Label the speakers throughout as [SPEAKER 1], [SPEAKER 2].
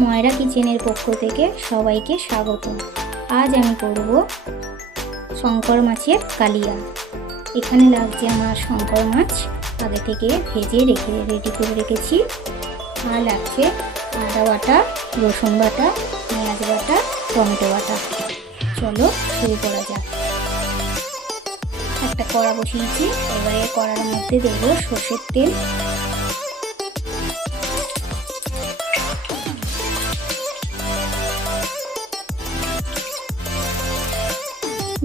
[SPEAKER 1] ময়রা কিচেনের পক্ষ থেকে সবাইকে স্বাগত। আজ আমি করব শঙ্কর মাছের কালিয়া। এখানে লাগছে আমার শঙ্কর মাছ, আগে থেকে ভেজে রেখে রেডি করে রেখেছি। আর লাগছে আদা বাটা, রসুন বাটা, পেঁয়াজ বাটা, টমেটো বাটা। চলো শুরু করা যাক। একটা কড়া বসিয়েছি, এবারে কড়ার মধ্যে দেবো সর্ষের তেল।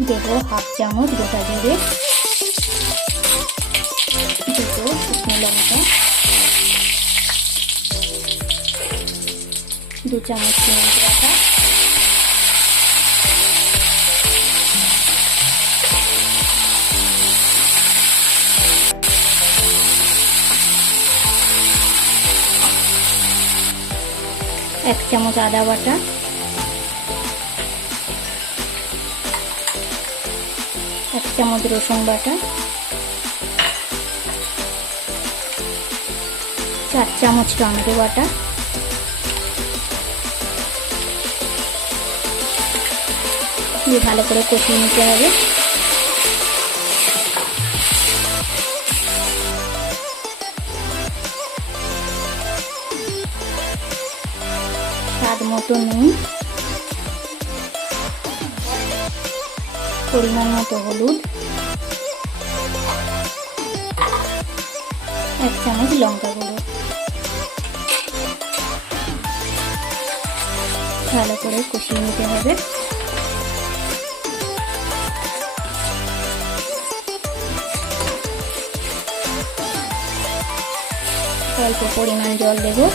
[SPEAKER 1] দেব হাফ চামচ গোটা জিরে। দেব শুকনো লঙ্কা। দু চামচ পেঁয়াজ বাটা। এক চামচ আদা বাটা। চামচ রসুন বাটা, চার চামচ টমেটো বাটা, দিয়ে ভালো করে কষিয়ে নিতে হবে। স্বাদ মতো নুন পরিমাণ মতো হলুদ। এক চামচ লঙ্কা গুঁড়ো। ভালো করে কষিয়ে নিতে হবে। অল্প পরিমাণ জল দেবো।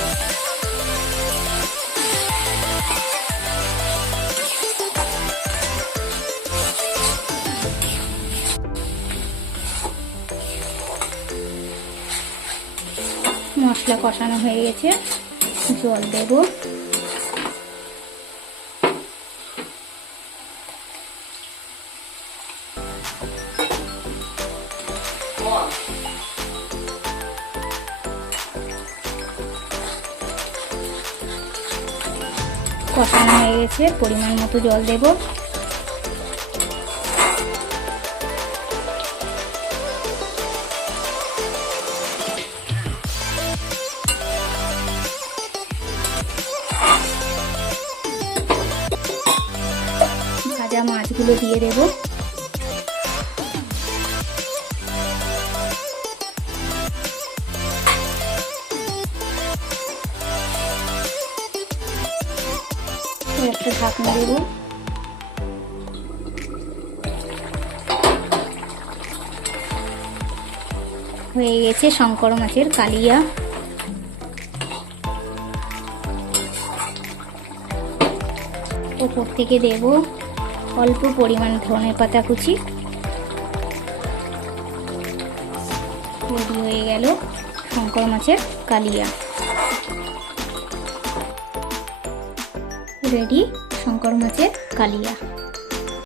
[SPEAKER 1] মশলা কষানো হয়ে গেছে। জল দেব। কষানো হয়ে গেছে পরিমাণ মতো জল দেব। মাছগুলো দিয়ে দেব। একটা ঢাকনা দেব হয়ে গেছে শঙ্কর মাছের কালিয়া। ওপর থেকে দেব অল্প পরিমাণ ধনে পাতা কুচি। রেডি হয়ে গেল শঙ্কর মাছের কালিয়া। রেডি শঙ্কর মাছের কালিয়া।